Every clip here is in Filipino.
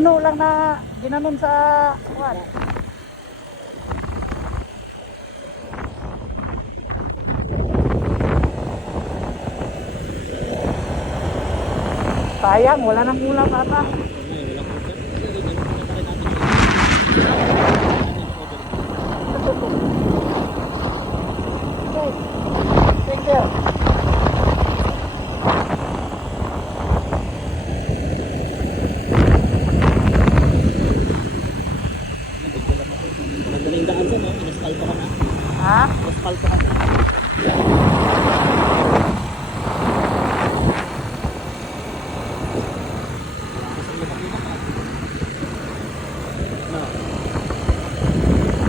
puno lang na ginanon sa kuwan. Sayang, wala nang ulam ata. Okay. Thank you. Magaling daan dyan, no? Inaspalto ka na. Ha? Inaspalto ka na.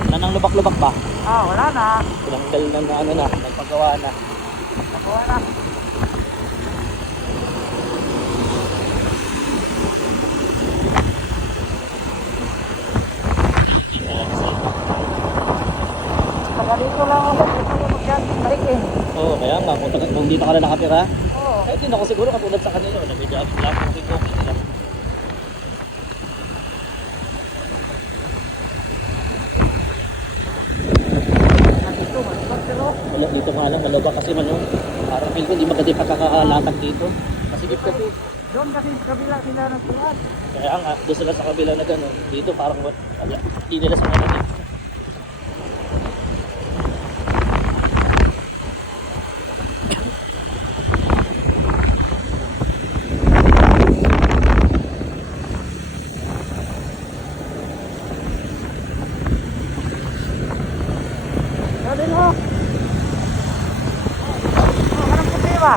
Wala nang lubak-lubak ba? Ah, wala na. Tinanggal na na ano na, nagpagawa na. Nakuha na. Pagalito lang ako. Ito yung mag-bariking. Oo, kaya nga, kung dito ka na nakatira, Oo. kahit din ako siguro katulad sa kanila, na medyo lang kung nila. Nandito, malibag pero. Wala, dito nga lang, malubak kasi man yung parang feel ko hindi maganda yung pagkakalatag dito. Masigip kasi. Doon kasi sa kabila sila nagtuwan. Kaya nga, doon sila sa kabila na gano'n. Dito parang wala, hindi nila sa mga dito. Sabi mo. Oh, anong puti ba?